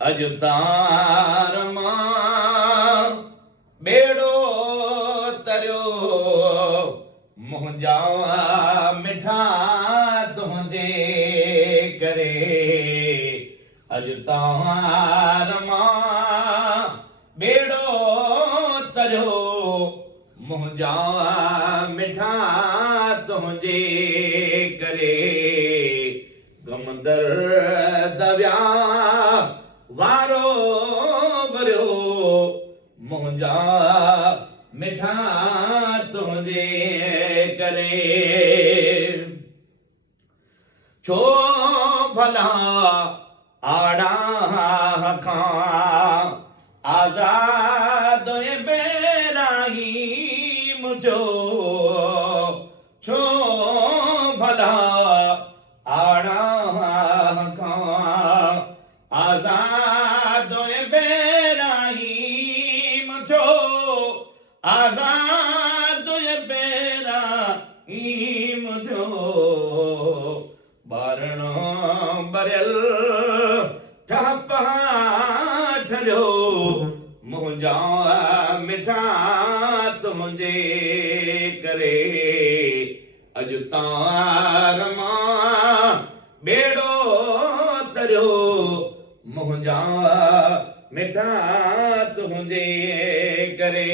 अज तार मां बेड़ो तरियो मुंहिंजा मिठा तुंहिंजे करे। अज तार मां बेड़ो तरियो मुंहिंजा मिठा तुंहिंजे करे। गमदर दविया वारो भरियो मुंहिंजा मिठा तुंहिंजे करे। छो भला आड़ा खां आज़ाद बेराही मुझो। छो भला आड़ा खां आज़ाद बेराही मुझो। आज़ाद बेराही मुझो। बारणो बरियल ठपा ठरियो मुंहिंजा मिठा तुंहिंजे करे। अज तार मां बेड़ो तरियो मुंहिंजा मिठा तुंहिंजे करे।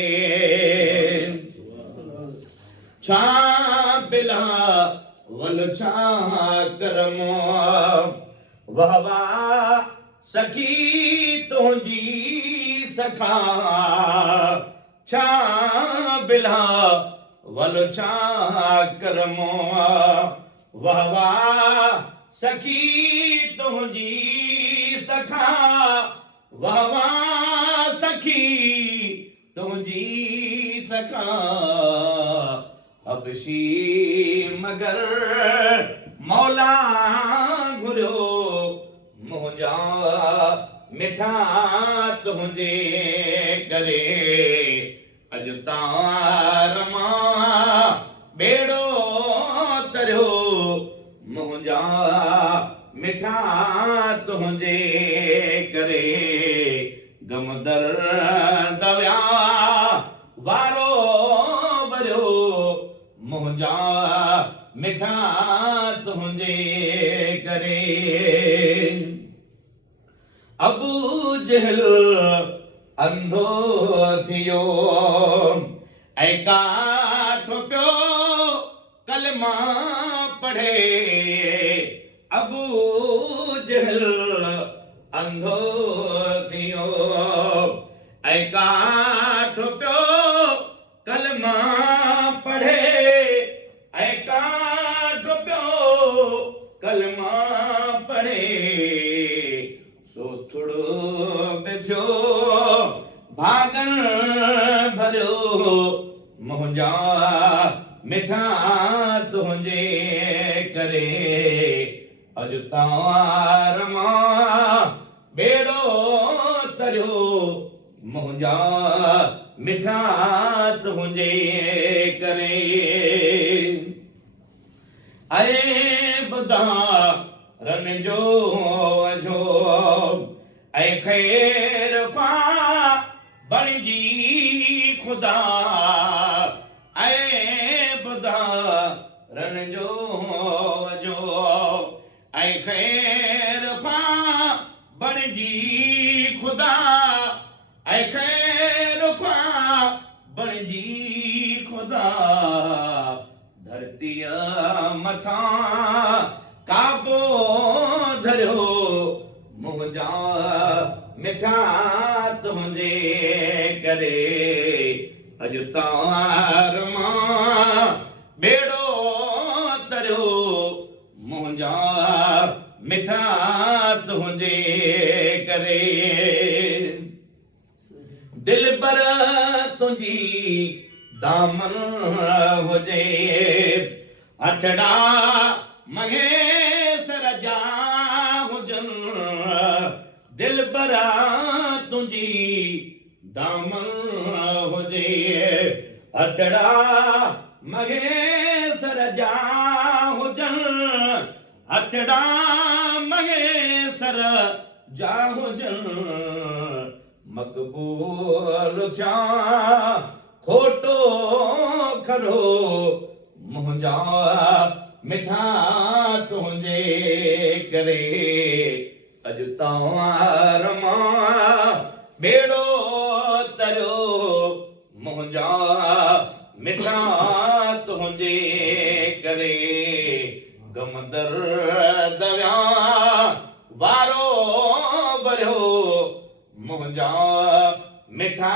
छा बिला वल छा करमो वाह वाह सखी तुंहिंजी सखा। छा बिला वल छा करमो वाह वाह सखी तुंहिंजी सखा। वाह वाह सखी तुंहिंजी सखा। हबशी मगर मौला घुरियो मुंहिंजा मिठा तुंहिंजे करे। अज तार मां बेड़ो तरियो मुंहिंजा मिठा तुंहिंजे करे। गमदर दविया वारो भरियो मुंहिंजा मिठा तुंहिंजे करे। अबू जहल अंधो थियो ऐं काठ पियो कलमा पढ़े। अबू जहल अंधो थियो ऐं काठ पियो कलमा पढ़े। ऐं काठ पियो कलमा पढ़े। सो थोड़ो बिछो भागन भरियो मुंहिंजा मिठा तुंहिंजे करे। अज तार मां बेड़ो तरियो मुंहिंजा मिठा तुंहिंजे करे। अरे बुधा रन जो अझो ऐं ख़ैर ख्वां बणिजी खुदा। ऐं बुधा रन जो अझो ऐं ख़ैर ख्वां बणिजी खुदा। ऐं ख़ैर ख्वां बणिजी खुदा। धरतीअ मथां काबो धरियो मुंहिंजा मिठा तुंहिंजे करे। अज तार मां बेड़ो तरियो मुंहिंजा मिठा तुंहिंजे करे। दिलबर तुंहिंजी दामन हुजे अठड़ा महेसर जा हुजन। दिलबरा तुंहिंजी दामन हुजे अठड़ा महेसर जा हुजन। अचड़ा महेसर जा हुजन मक़बूल थिया खोटो खरो मुंहिंजा मिठा तुंहिंजे करे अॼु तव्हां मां बेड़ो तरियो मुंहिंजा मिठा तुंहिंजे करे गम दर्द विया वारो भरियो मुंहिंजा मिठा